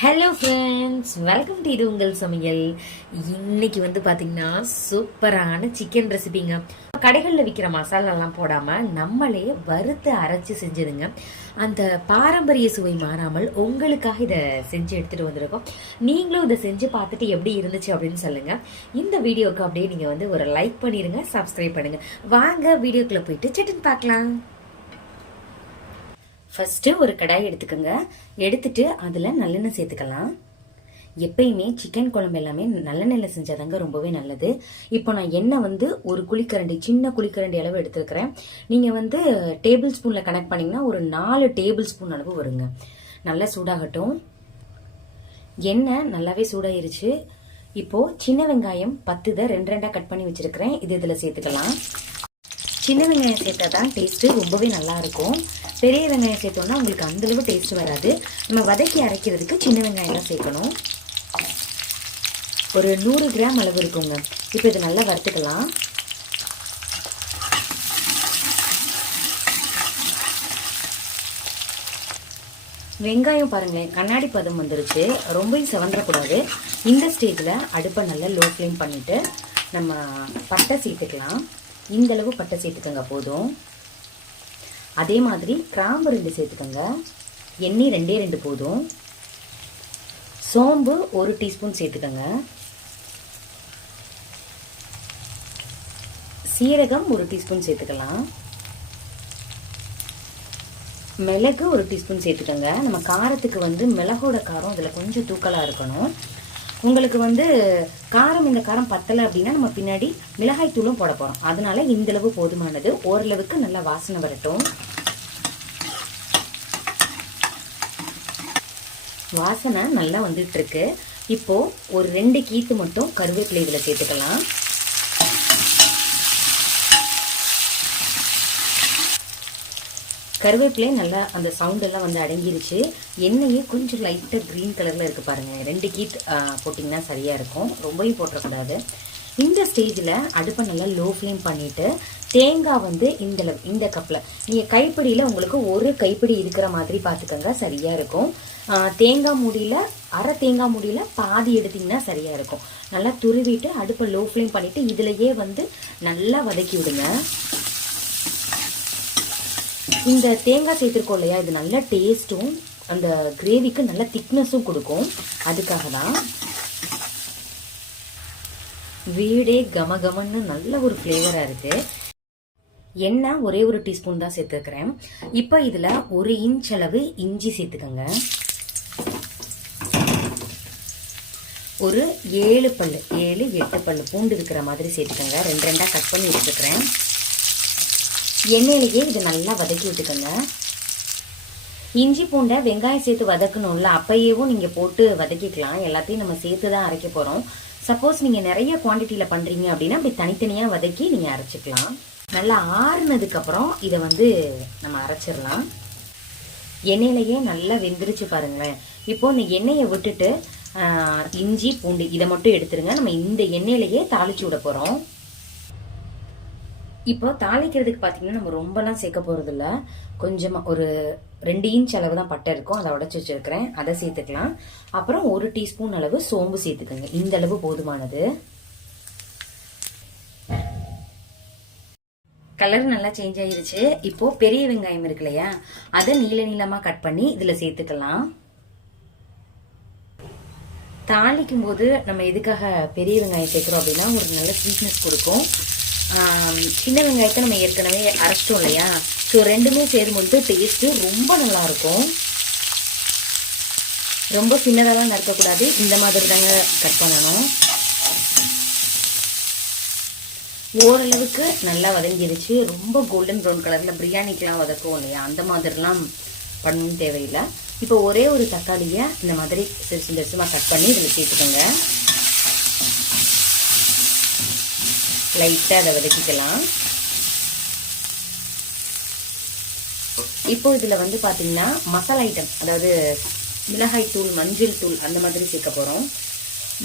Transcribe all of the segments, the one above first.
Hello friends, welcome to இது உங்கள் சமையல். இன்னைக்கு பார்த்தீங்கன்னா சூப்பரான சிக்கன் ரெசிபிங்க. கடைகளில் விற்கிற மசாலாலாம் போடாமல் நம்மளே வறுத்து அரைச்சி செஞ்சதுங்க. அந்த பாரம்பரிய சுவை மாறாமல் உங்களுக்காக இதை செஞ்சு எடுத்துகிட்டு வந்திருக்கோம். நீங்களும் இதை செஞ்சு பார்த்துட்டு எப்படி இருந்துச்சு அப்படின்னு சொல்லுங்கள். இந்த வீடியோவுக்கு அப்படியே நீங்கள் ஒரு லைக் பண்ணிடுங்க, சப்ஸ்கிரைப் பண்ணுங்கள். வாங்க வீடியோக்குள்ளே போயிட்டு சட்டுன்னு பார்க்கலாம். ஃபஸ்ட்டு ஒரு கடாய் எடுத்துக்கோங்க. எடுத்துட்டு அதில் நல்லெண்ணெய் சேர்த்துக்கலாம். எப்பயுமே சிக்கன் குழம்பு எல்லாமே நல்லெண்ணெயில் செஞ்சாதாங்க ரொம்பவே நல்லது. இப்போ நான் எண்ணெய் ஒரு குழிக்கரண்டி, சின்ன குழிக்கரண்டி அளவு எடுத்துருக்கிறேன். நீங்கள் டேபிள் ஸ்பூனில் கனெக்ட் பண்ணிங்கன்னா ஒரு 4 டேபிள் ஸ்பூன் அளவு வருங்க. நல்லா சூடாகட்டும். எண்ணெய் நல்லாவே சூடாயிருச்சு. இப்போது சின்ன வெங்காயம் 10 2 2 கட் பண்ணி வச்சுருக்கிறேன். இதில் சேர்த்துக்கலாம். சின்ன வெங்காயம் சேர்த்தா தான் டேஸ்ட்டு ரொம்பவே நல்லாயிருக்கும். பெரிய வெங்காயம் சேர்த்தோம்னா உங்களுக்கு அந்தளவு டேஸ்ட் வராது. நம்ம வதக்கி அரைக்கிறதுக்கு சின்ன வெங்காயம் தான் சேர்க்கணும். ஒரு 100 கிராம் அளவு இருக்குங்க. இப்போ இது நல்லா வறுத்துக்கலாம். வெங்காயம் பாருங்களேன், கண்ணாடி பதம் வந்துருச்சு. ரொம்பவும் செவந்துடக்கூடாது. இந்த ஸ்டேஜில் அடுப்பை நல்லா லோ ஃப்ளேம் பண்ணிவிட்டு நம்ம பட்டை சேர்த்துக்கலாம். இந்தளவு பட்டை சேர்த்துக்கோங்க போதும். அதே மாதிரி கிராம்பு 2 சேர்த்துக்கோங்க. எண்ணெய் 2 போதும். சோம்பு 1 டீஸ்பூன் சேர்த்துக்கோங்க. சீரகம் 1 டீஸ்பூன் சேர்த்துக்கலாம். மிளகு 1 டீஸ்பூன் சேர்த்துக்கோங்க. நம்ம காரத்துக்கு மிளகோட காரம் அதில் கொஞ்சம் தூக்கலாக இருக்கணும். உங்களுக்கு காரம், இந்த காரம் பத்தலை அப்படின்னா நம்ம பின்னாடி மிளகாய் தூளும் போட போகிறோம். அதனால இந்தளவு போதுமானது. ஓரளவுக்கு நல்லா வாசனை வரட்டும். வாசனை நல்லா வந்துட்டு இருக்கு. இப்போ ஒரு 2 கீத்து மட்டும் கருவேப்பிலை இதில் சேர்த்துக்கலாம். கருவேப்பிலை நல்லா அந்த சவுண்டெல்லாம் அடங்கிருச்சு. எண்ணெயே கொஞ்சம் லைட்டாக க்ரீன் கலரில் இருக்குது பாருங்கள். 2 கீத் போட்டிங்கன்னா சரியாக இருக்கும். ரொம்பவும் போட்டக்கூடாது. இந்த ஸ்டேஜில் அடுப்பை நல்லா லோ ஃப்ளேம் பண்ணிவிட்டு தேங்காய் இந்த கப்பில் நீங்கள் கைப்பிடியில் உங்களுக்கு ஒரு கைப்பிடி இருக்கிற மாதிரி பார்த்துக்கோங்க, சரியாக இருக்கும். தேங்காய் மூடியில், அரை தேங்காய் மூடியில் பாதி எடுத்திங்கன்னா சரியாக இருக்கும். நல்லா துருவிட்டு அடுப்பை லோ ஃப்ளேம் பண்ணிவிட்டு இதிலையே நல்லா வதக்கி விடுங்க. இந்த தேங்காய் சேர்த்துருக்கோம் இல்லையா, இது நல்ல டேஸ்ட்டும் அந்த கிரேவிக்கு நல்ல திக்னஸும் கொடுக்கும். அதுக்காக தான். வீடே கமகமன்னு நல்ல ஒரு ஃப்ளேவராக இருக்குது. எண்ணெய் ஒரே 1 டீஸ்பூன் தான் சேர்த்துக்கிறேன். இப்போ இதில் 1 இன்ச் அளவு இஞ்சி சேர்த்துக்கோங்க. ஒரு 7 8 பல் பூண்டு இருக்கிற மாதிரி சேர்த்துக்கோங்க. 2 2 கட் பண்ணி வச்சுக்கிறேன். எண்ணெயிலேயே இது நல்லா வதக்கி விட்டுக்கோங்க. இஞ்சி பூண்டை வெங்காயம் சேர்த்து வதக்கணும்ல, அப்பையேவும் நீங்கள் போட்டு வதக்கிக்கலாம். எல்லாத்தையும் நம்ம சேர்த்து தான் அரைக்க போகிறோம். சப்போஸ் நீங்கள் நிறைய குவான்டிட்டியில் பண்ணுறீங்க அப்படின்னா அப்படி தனித்தனியாக வதக்கி நீங்கள் அரைச்சிக்கலாம். நல்லா ஆறுனதுக்கப்புறம் இதை நம்ம அரைச்சிடலாம். எண்ணெயிலேயே நல்லா வெந்துருச்சு பாருங்களேன். இப்போது இந்த எண்ணெயை விட்டுட்டு இஞ்சி பூண்டு இதை மட்டும் எடுத்துருங்க. நம்ம இந்த எண்ணெயிலேயே தாளிச்சு விட போகிறோம். இப்போ தாளிக்கிறதுக்கு பார்த்தீங்கன்னா நம்ம ரொம்பலாம் சேர்க்க போகிறது இல்லை. கொஞ்சமாக ஒரு 2 இன்ச் அளவு தான் பட்டை இருக்கும், அதை உடச்சி வச்சுருக்கிறேன். அதை சேர்த்துக்கலாம். அப்புறம் 1 டீஸ்பூன் அளவு சோம்பு சேர்த்துக்கோங்க. இந்த அளவு போதுமானது. கலர் நல்லா சேஞ்ச் ஆயிருச்சு. இப்போ பெரிய வெங்காயம் இருக்கு இல்லையா, அதை நீள நீளமாக கட் பண்ணி இதில் சேர்த்துக்கலாம். தாளிக்கும் போது நம்ம எதுக்காக பெரிய வெங்காயம் சேர்க்குறோம் அப்படின்னா ஒரு நல்ல ஸ்வீட்னஸ் கொடுக்கும். சின்ன வெங்காயத்தை நம்ம ஏற்கனவே அரைச்சிட்டோம் இல்லையா, ஸோ ரெண்டுமே சேரும்போது டேஸ்ட்டு ரொம்ப நல்லாயிருக்கும். ரொம்ப சின்னதெல்லாம் நறுக்கக்கூடாது, இந்த மாதிரி தாங்க கட் பண்ணணும். ஓரளவுக்கு நல்லா வதங்கிருச்சு. ரொம்ப கோல்டன் ப்ரௌன் கலரில் பிரியாணிக்கெலாம் வதக்குவோம் இல்லையா, அந்த மாதிரிலாம் பண்ணணும்னு தேவையில்லை. இப்போ ஒரே ஒரு தக்காளியை இந்த மாதிரி சிறுசுமாக கட் பண்ணி இதில் சேர்த்துக்கோங்க. லைட்டாக அதை வதக்கிக்கலாம். இப்போ இதில் பார்த்தீங்கன்னா மசாலா ஐட்டம், அதாவது மிளகாய் தூள், மஞ்சள் தூள் அந்த மாதிரி சேர்க்க போகிறோம்.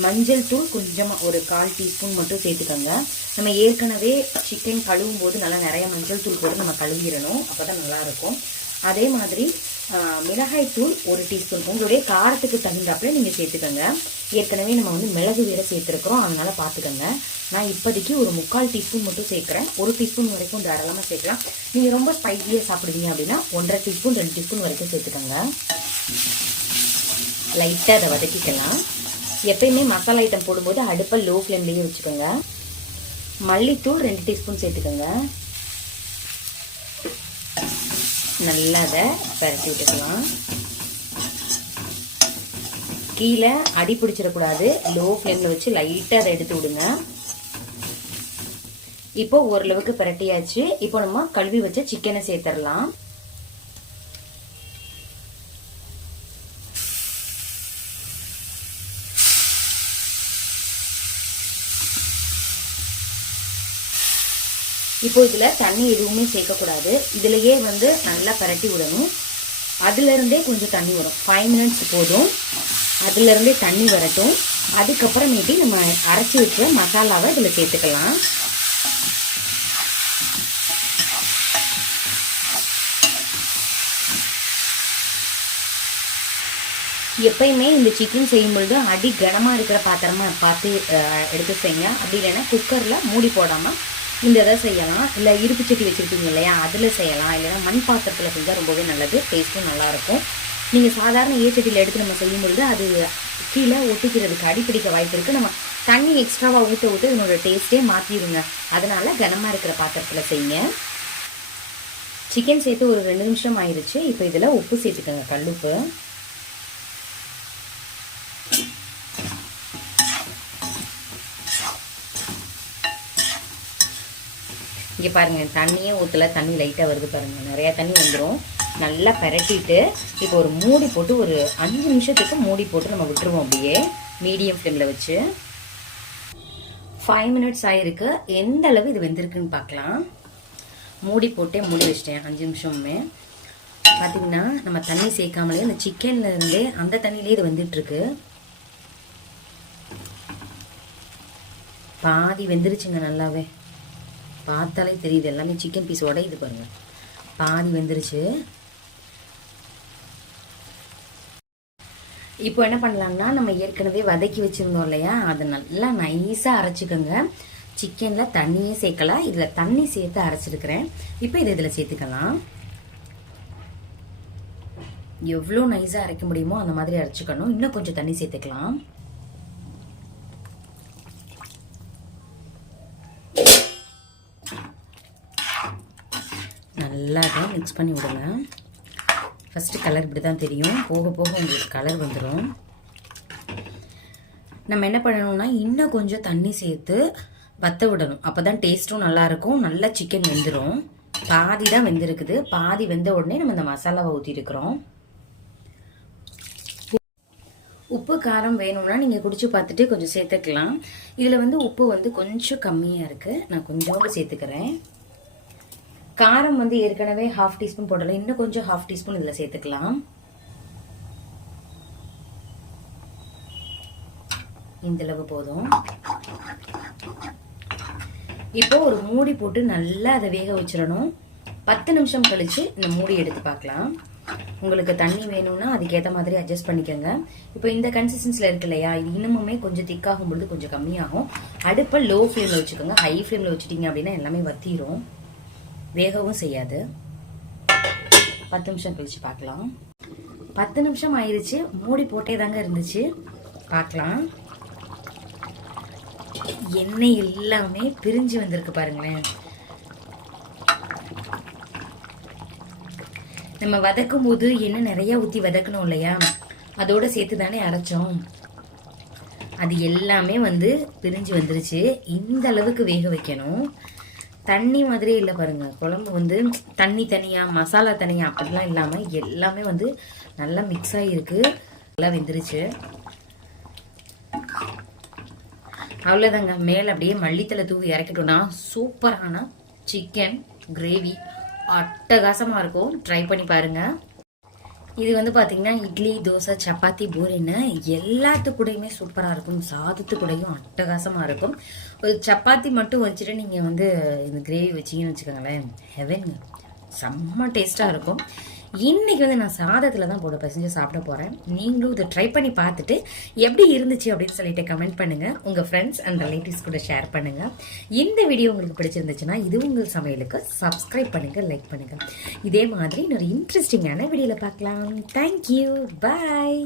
மஞ்சள் தூள் கொஞ்சமாக ஒரு 1/4 டீஸ்பூன் மட்டும் சேர்த்துக்கோங்க. நம்ம ஏற்கனவே சிக்கன் கழுவும் போது நல்லா நிறைய மஞ்சள் தூள் போட்டு நம்ம கழுவிடணும், அப்போ தான் நல்லாயிருக்கும். அதே மாதிரி மிளகாய் தூள் 1 டீஸ்பூன், உங்களுடைய காரத்துக்கு தகுந்தாப்புல நீங்கள் சேர்த்துக்கோங்க. ஏற்கனவே நம்ம வந்து மிளகு வேற சேர்த்துருக்குறோம், அதனால பார்த்துக்கோங்க. நான் இப்போதைக்கு ஒரு 3/4 டீஸ்பூன் மட்டும் சேர்க்குறேன். 1 டீஸ்பூன் வரைக்கும் தாராளமாக சேர்க்கலாம். நீங்கள் ரொம்ப ஸ்பைஸியாக சாப்பிடுவீங்க அப்படின்னா 1.5 டீஸ்பூன் 2 டீஸ்பூன் வரைக்கும் சேர்த்துக்கோங்க. லைட்டாக அதை வதக்கிக்கலாம். எப்பயுமே மசாலா ஐட்டம் போடும்போது அடுப்பை லோ ஃப்ளேம்லேயே வச்சுக்கோங்க. மல்லித்தூள் 2 டீஸ்பூன் சேர்த்துக்கோங்க. நல்லா அதை பரட்டி விட்டுக்கலாம். கீழே அடி பிடிச்சிடக்கூடாது, லோ ஃப்ளேமில் வச்சு லைட்டாக அதை எடுத்து விடுங்க. இப்போ ஓரளவுக்கு பரட்டியாச்சு. இப்போ நம்ம கழுவி வச்ச சிக்கனை சேர்த்துடலாம். இப்போ இதில் தண்ணி எதுவுமே சேர்க்கக்கூடாது. இதுலையே வந்து நல்லா பரட்டி விடணும். அதுலேருந்தே கொஞ்சம் தண்ணி வரும். 5 மினிட்ஸ் போதும். அதுலேருந்தே தண்ணி வரட்டும். அதுக்கப்புறமேட்டி நம்ம அரைச்சி வச்ச மசாலாவை இதில் சேர்த்துக்கலாம். எப்பயுமே இந்த சிக்கன் செய்யும்பொழுது அடி கனமாக இருக்கிற பாத்திரமா பார்த்து எடுத்து செய்யுங்க. அப்படி இல்லைன்னா குக்கரில் மூடி போடாமல் இந்த இதை செய்யலாம். இல்லை இருப்பு சட்டி வச்சுருக்கீங்க இல்லையா, அதில் செய்யலாம். இல்லைன்னா மண் பாத்திரத்தில் செஞ்சால் ரொம்பவே நல்லது, டேஸ்ட்டும் நல்லாயிருக்கும். நீங்கள் சாதாரண ஏச்சட்டியில் எடுத்து நம்ம செய்யும்பொழுது அது கீழே ஒட்டிக்கிறதுக்கு அடிப்பிடிக்க வாய்ப்பு இருக்குது. நம்ம தண்ணி எக்ஸ்ட்ராவாக ஊற்ற இதனோட டேஸ்ட்டே மாற்றிடுங்க. அதனால் கனமாக இருக்கிற பாத்திரத்தில் செய்யுங்க. சிக்கன் சேர்த்து ஒரு 2 நிமிஷம் ஆயிடுச்சு. இப்போ இதில் உப்பு சேர்த்துக்கோங்க, கல்லுப்பு. இங்கே பாருங்கள், தண்ணியே ஊற்றல, தண்ணி லைட்டாக வருது பாருங்கள், நிறையா தண்ணி வந்துடும். நல்லா பரட்டிட்டு இப்போ ஒரு மூடி போட்டு ஒரு 5 நிமிஷத்துக்கு மூடி போட்டு நம்ம விட்டுருவோம். அப்படியே மீடியம் ஃப்ளேமில் வச்சு 5 மினிட்ஸ் ஆயிருக்கு. எந்த அளவு இது வெந்திருக்குன்னு பார்க்கலாம். மூடி போட்டே மூடி வச்சிட்டேன் 5 நிமிஷமுமே. பார்த்தீங்கன்னா நம்ம தண்ணி சேர்க்காமலே அந்த சிக்கன்ல இருந்தே அந்த தண்ணியிலே இது வந்துட்டுருக்கு. பாதி வெந்துருச்சுங்க, நல்லாவே பார்த்தாலே தெரியுது. எல்லாமே சிக்கன் பீஸோட இது பாருங்க, பாதி வெந்துருச்சு. இப்போ என்ன பண்ணலாம்னா, நம்ம ஏற்கனவே வதக்கி வச்சிருந்தோம் இல்லையா, அதை நல்லா நைஸாக அரைச்சிக்கோங்க. சிக்கனில் தண்ணியே சேர்க்கலாம், இதில் தண்ணி சேர்த்து அரைச்சிருக்கிறேன். இப்போ இதை இதில் சேர்த்துக்கலாம். எவ்வளோ நைஸாக அரைக்க முடியுமோ அந்த மாதிரி அரைச்சிக்கணும். இன்னும் கொஞ்சம் தண்ணி சேர்த்துக்கலாம். நல்லா மிக்ஸ் பண்ணி விடுங்க. ஃபஸ்ட்டு கலர் இப்படி தான் தெரியும், போக போக உங்களுக்கு கலர் வந்துடும். நம்ம என்ன பண்ணணும்னா, இன்னும் கொஞ்சம் தண்ணி சேர்த்து வற்ற விடணும். அப்போ தான் டேஸ்ட்டும் நல்லாயிருக்கும். நல்லா சிக்கன் வெந்துடும். பாதி தான் வெந்திருக்குது. பாதி வெந்த உடனே நம்ம இந்த மசாலாவை ஊற்றிருக்கிறோம். உப்பு காரம் வேணும்னா நீங்கள் குடிச்சு பார்த்துட்டு கொஞ்சம் சேர்த்துக்கலாம். இதில் வந்து உப்பு வந்து கொஞ்சம் கம்மியாக இருக்குது, நான் கொஞ்சோண்டு சேர்த்துக்கிறேன். காரம் வந்து ஏற்கனவே 1/2 டீஸ்பூன் போடல, இன்னும் கொஞ்சம் 1/2 டீஸ்பூன் இதில் சேர்த்துக்கலாம். இந்த அளவு போதும். இப்போ ஒரு மூடி போட்டு நல்லா அதை வேக வச்சிடணும். 10 நிமிஷம் கழிச்சு இந்த மூடி எடுத்து பார்க்கலாம். உங்களுக்கு தண்ணி வேணும்னா அதுக்கேற்ற மாதிரி அட்ஜஸ்ட் பண்ணிக்கோங்க. இப்போ இந்த கன்சிஸ்டன்சியில் இருக்கு இல்லையா, இது இன்னுமுமே கொஞ்சம் திக்காகும் பொழுது கொஞ்சம் கம்மியாகும். அடுப்பை லோ ஃப்ளேமில் வச்சுக்கோங்க. ஹை ஃப்ளேமில் வச்சுட்டிங்க அப்படின்னா எல்லாமே வத்திரும், வேகவும் செய்யாது. 10 நிமிஷம் கழிச்சு பார்க்கலாம். 10 நிமிஷம் ஆயிடுச்சு. மூடி போட்டே தாங்க இருந்துச்சு. பார்க்கலாம். எண்ணெய் எல்லாமே பிரிஞ்சு வந்திருக்கு பாருங்களேன். நம்ம வதக்கும் போது எண்ணெய் நிறைய ஊற்றி வதக்கணும் இல்லையா, அதோட சேர்த்து தானே அரைச்சோம். அது எல்லாமே வந்து பிரிஞ்சு வந்துருச்சு. இந்த அளவுக்கு வேக வைக்கணும். தண்ணி மாதிரியே இல்லை பாருங்க. குழம்பு வந்து தண்ணி தனியா மசாலா தனியா அப்படிலாம் இல்லாமல் எல்லாமே வந்து நல்லா மிக்ஸ் ஆகிருக்கு. நல்லா வெந்துருச்சு. அவ்வளோதாங்க. மேலே அப்படியே மல்லித்தலை தூவி இறக்கிட்டோம்னா சூப்பரான சிக்கன் கிரேவி அட்டகாசமாக இருக்கும். ட்ரை பண்ணி பாருங்க. இது வந்து பார்த்தீங்கன்னா இட்லி, தோசை, சப்பாத்தி, பூரின்னு எல்லாத்துக்கூடையுமே சூப்பராக இருக்கும். சாதத்துக்கூடையும் அட்டகாசமாக இருக்கும். ஒரு சப்பாத்தி மட்டும் வச்சுட்டு நீங்கள் வந்து இந்த கிரேவி வச்சிங்கன்னு வச்சுக்கோங்களேன், ஹெவனுங்க, செம்ம டேஸ்ட்டாக இருக்கும். இன்னைக்கு வந்து நான் சாதத்தில் தான் போட்டு பிசைஞ்சு சாப்பிட போகிறேன். நீங்களும் இதை ட்ரை பண்ணி பார்த்துட்டு எப்படி இருந்துச்சு அப்படின்னு சொல்லிட்டு கமெண்ட் பண்ணுங்கள். உங்கள் ஃப்ரெண்ட்ஸ் அண்ட் ரிலேட்டிவ்ஸ் கூட ஷேர் பண்ணுங்கள். இந்த வீடியோ உங்களுக்கு பிடிச்சிருந்துச்சுன்னா இது உங்கள் சமையலுக்கு சப்ஸ்கிரைப் பண்ணுங்கள், லைக் பண்ணுங்கள். இதே மாதிரி இன்னொரு இன்ட்ரெஸ்டிங்கான வீடியோவில் பார்க்கலாம். தேங்க்யூ, பாய்.